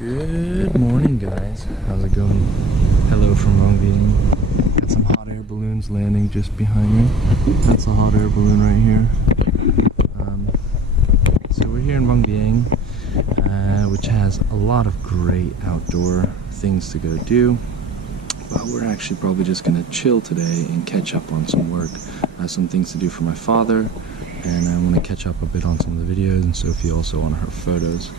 Good morning, guys. How's it going? Hello from Rongvieng. Got some hot air balloons landing just behind me. That's a hot air balloon right here. So we're here in Rongvieng, which has a lot of great outdoor things to go do. But we're actually probably just gonna chill today and catch up on some work. I have some things to do for my father, and I'm gonna catch up a bit on some of the videos, and Sophie also on her photos.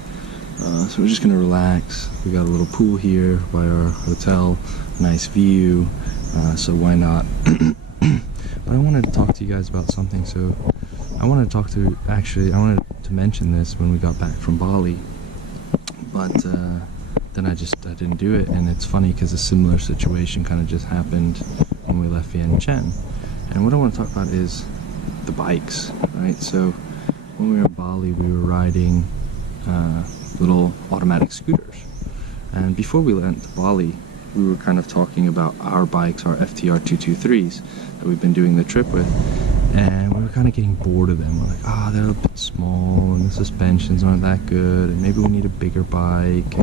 So we're just gonna relax. We got a little pool here by our hotel, nice view, so why not? But I wanted to talk to you guys about something. So I wanted to mention this when we got back from Bali, but then I didn't do it. And it's funny because a similar situation kind of just happened when we left Vientiane. And what I want to talk about is the bikes, right? So when we were in Bali, we were riding little automatic scooters, and before we went to Bali, we were kind of talking about our bikes, our Ep.23s that we've been doing the trip with, and we were kind of getting bored of them. We're like, they're a bit small and the suspensions aren't that good, and maybe we need a bigger bike,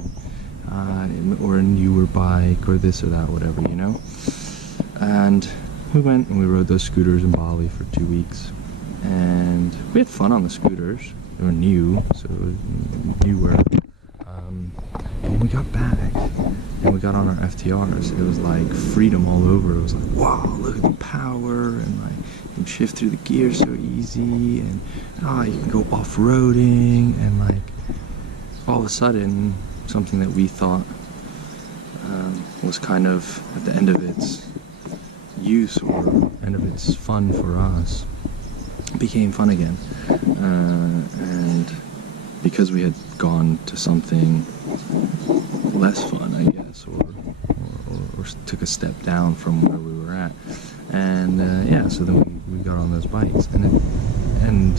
or a newer bike, or this or that, whatever, you know. And we went and we rode those scooters in Bali for 2 weeks, and we had fun on the scooters. They were new, so newer. And when we got back and we got on our FTRs, it was like freedom all over. It was like, wow, look at the power, and like you can shift through the gears so easy, and you can go off-roading, and like all of a sudden something that we thought was kind of at the end of its use or end of its fun for us became fun again. And because we had gone to something less fun, I guess, or took a step down from where we were at, and so then we got on those bikes, and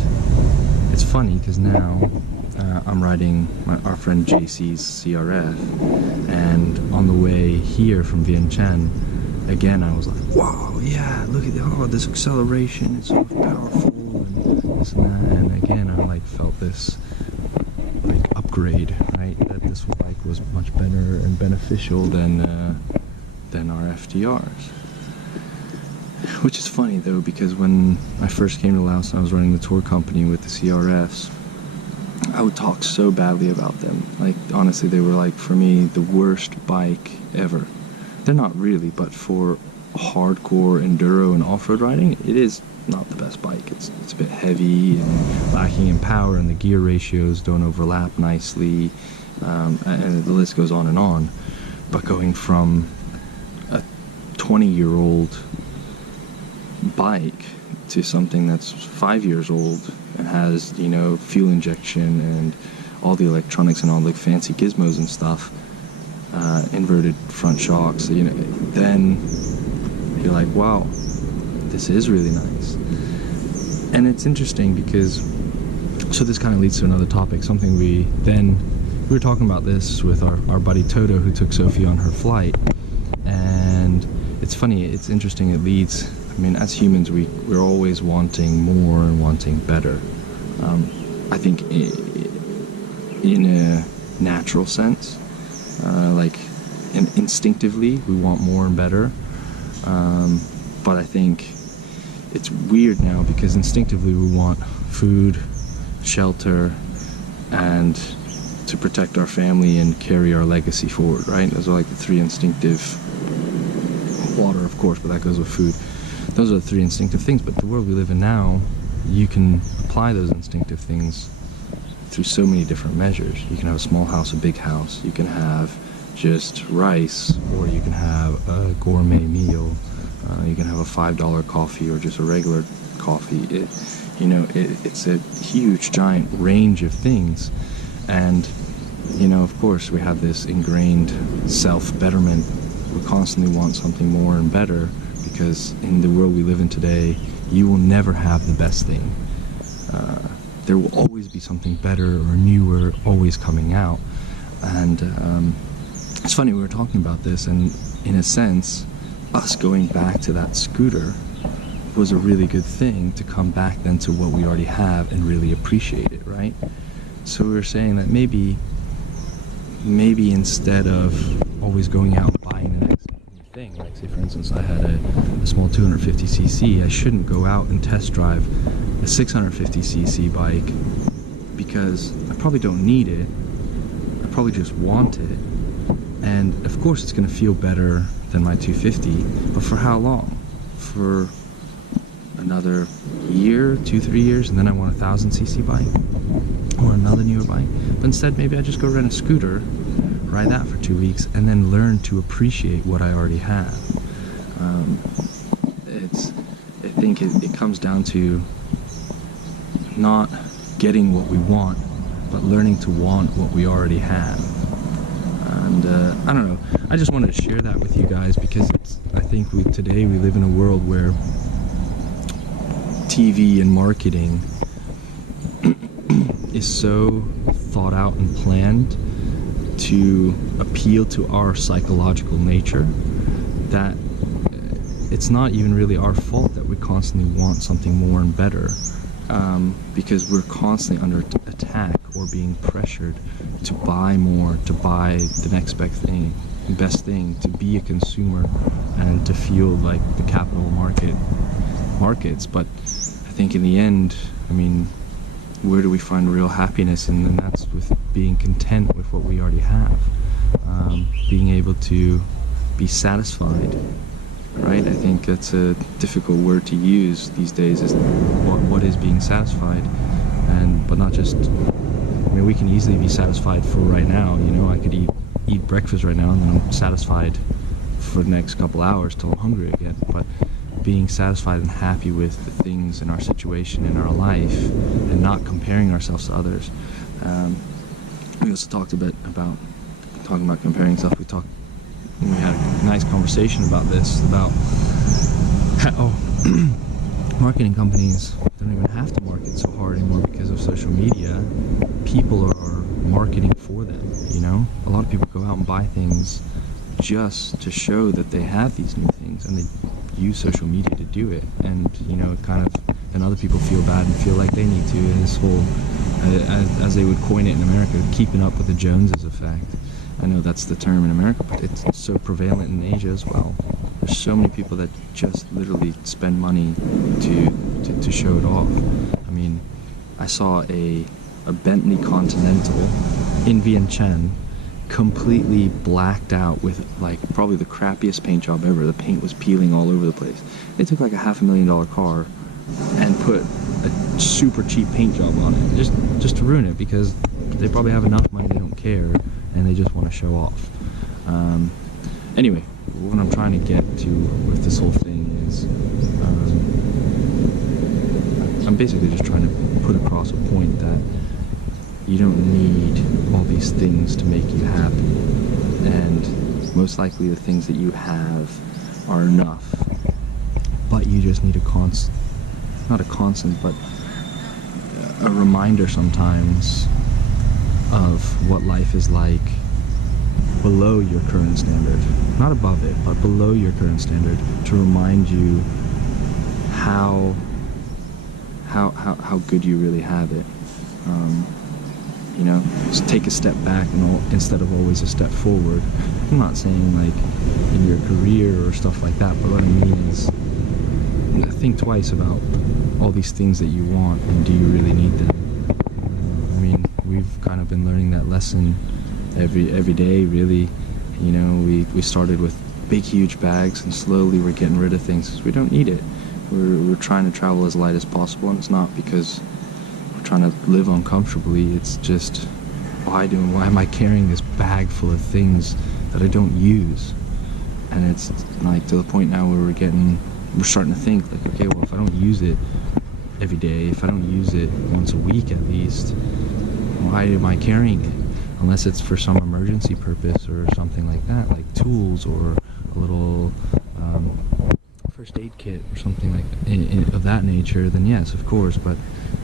it's funny because now I'm riding our friend JC's CRF, and on the way here from Vientiane, again I was like, wow, yeah, look at this acceleration, it's so powerful, and this and that. And again I like felt this like upgrade, right, that this bike was much better and beneficial than our FTRs. Which is funny though, because when I first came to Laos and I was running the tour company with the CRFs, I would talk so badly about them. Like, honestly, they were like, for me, the worst bike ever. They're not really, but for hardcore enduro and off-road riding, it is not the best bike. It's a bit heavy and lacking in power, and the gear ratios don't overlap nicely, and the list goes on and on. But going from a 20-year-old bike to something that's 5 years old and has, fuel injection and all the electronics and all the fancy gizmos and stuff, inverted front shocks, then you're like, wow, this is really nice. And it's interesting because, so this kind of leads to another topic, something we were talking about this with our buddy Toto, who took Sophie on her flight. And it's funny, it's interesting, it leads, as humans, we're always wanting more and wanting better. I think in a natural sense, instinctively we want more and better, but I think it's weird now because instinctively we want food, shelter, and to protect our family and carry our legacy forward, right? Those are like the three instinctive, water of course, but that goes with food. Those are the three instinctive things. But the world we live in now, you can apply those instinctive things through so many different measures. You can have a small house, a big house. You can have just rice, or you can have a gourmet meal. You can have a $5 coffee or just a regular coffee. It's a huge, giant range of things. And, of course, we have this ingrained self-betterment. We constantly want something more and better, because in the world we live in today, you will never have the best thing. There will always be something better or newer always coming out. And it's funny, we were talking about this, and in a sense, us going back to that scooter was a really good thing, to come back then to what we already have and really appreciate it, right? So we were saying that maybe maybe instead of always going out and buying the next thing, like say for instance I had a small 250cc, I shouldn't go out and test drive a 650cc bike because I probably don't need it, I probably just want it, and of course it's going to feel better than my 250, but for how long? For another year, 2-3 years, and then I want a 1000cc bike or another newer bike. But instead maybe I just go rent a scooter, ride that for 2 weeks, and then learn to appreciate what I already have. I think it comes down to not getting what we want, but learning to want what we already have. And I don't know, I just wanted to share that with you guys because I think today we live in a world where TV and marketing is so thought out and planned to appeal to our psychological nature that it's not even really our fault that we constantly want something more and better, because we're constantly under attack or being pressured to buy more, to buy the next best thing, to be a consumer and to feel like the capital markets. But I think in the end, I mean, where do we find real happiness? And then that's with being content with what we already have, being able to be satisfied, right? I think that's a difficult word to use these days, is what is being satisfied, but not just, I mean, we can easily be satisfied for right now, you know, I could eat breakfast right now and then I'm satisfied for the next couple hours till I'm hungry again, but being satisfied and happy with the things in our situation, in our life, and not comparing ourselves to others. We also talked a bit about talking about comparing stuff. We had a nice conversation about this, about how marketing companies don't even have to market so hard anymore because of social media. People are marketing for them, you know? A lot of people go out and buy things just to show that they have these new things, and they use social media to do it, and you know, and other people feel bad and feel like they need to, and this whole, as they would coin it in America, keeping up with the Joneses effect. I know that's the term in America, but it's so prevalent in Asia as well. There's so many people that just literally spend money to show it off. I mean, I saw a Bentley Continental in Vientiane, completely blacked out with like probably the crappiest paint job ever. The paint was peeling all over the place. They took like a $500,000 car and put a super cheap paint job on it just to ruin it, because they probably have enough money, they don't care, and they just want to show off. Anyway, what I'm trying to get to with this whole thing is I'm basically just trying to put across a point that you don't need all these things to make you happy, and most likely the things that you have are enough, but you just need not a constant, but a reminder sometimes of what life is like below your current standard, not above it, but below your current standard, to remind you how good you really have it. You know, just take a step back instead of always a step forward. I'm not saying like in your career or stuff like that, but what I mean is, think twice about all these things that you want, and do you really need them? I mean, we've kind of been learning that lesson every day, really. You know, we started with big huge bags, and slowly we're getting rid of things because we don't need it. We're trying to travel as light as possible, and it's not because we're trying to live uncomfortably. It's just, why am I carrying this bag full of things that I don't use? And it's like to the point now where we're starting to think like, okay, well, if I don't use it every day, if I don't use it once a week at least, why am I carrying it? Unless it's for some emergency purpose or something like that, like tools or a little first aid kit or something like of that nature, then yes, of course. But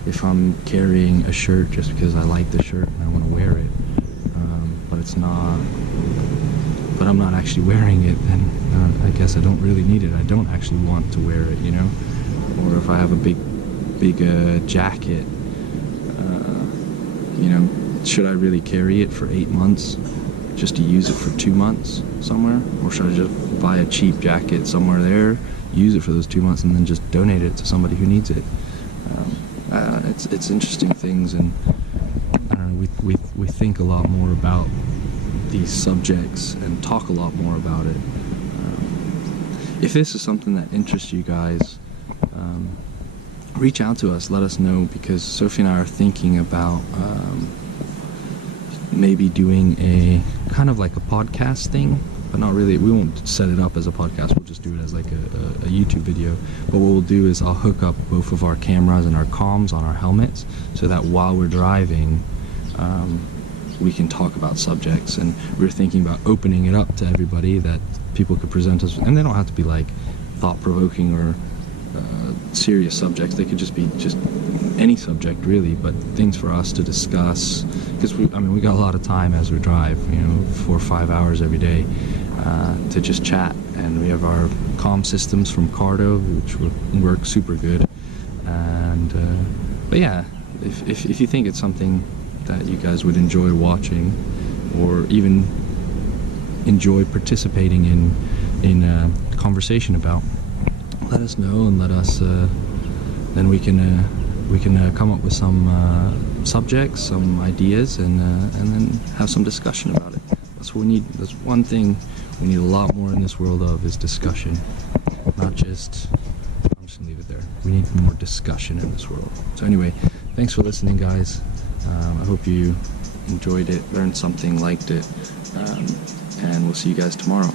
if I'm carrying a shirt just because I like the shirt and I want to wear it, but I'm not actually wearing it, then I guess I don't really need it. I don't actually want to wear it, you know? Or if I have a big jacket, you know, should I really carry it for 8 months? just to use it for 2 months somewhere, or should I just buy a cheap jacket somewhere there, use it for those 2 months, and then just donate it to somebody who needs it? It's interesting things, and I don't know, we think a lot more about these subjects and talk a lot more about it. If this is something that interests you guys, reach out to us, let us know, because Sophie and I are thinking about maybe doing a kind of like a podcast thing, but not really. We won't set it up as a podcast, we'll just do it as like a YouTube video. But what we'll do is I'll hook up both of our cameras and our comms on our helmets, so that while we're driving, we can talk about subjects. And we're thinking about opening it up to everybody, that people could present us, and they don't have to be like thought-provoking or serious subjects. They could just be just any subject really, but things for us to discuss, because we got a lot of time as we drive, 4 or 5 hours every day, to just chat. And we have our comm systems from Cardo, which work super good. And but yeah, if you think it's something that you guys would enjoy watching, or even enjoy participating in a conversation about, let us know, and let us then we can come up with some subjects, some ideas, and then have some discussion about it. That's what we need. That's one thing we need a lot more in this world of, is discussion. Not just, I'm just gonna leave it there. We need more discussion in this world. So anyway, thanks for listening, guys. I hope you enjoyed it, learned something, liked it, and we'll see you guys tomorrow.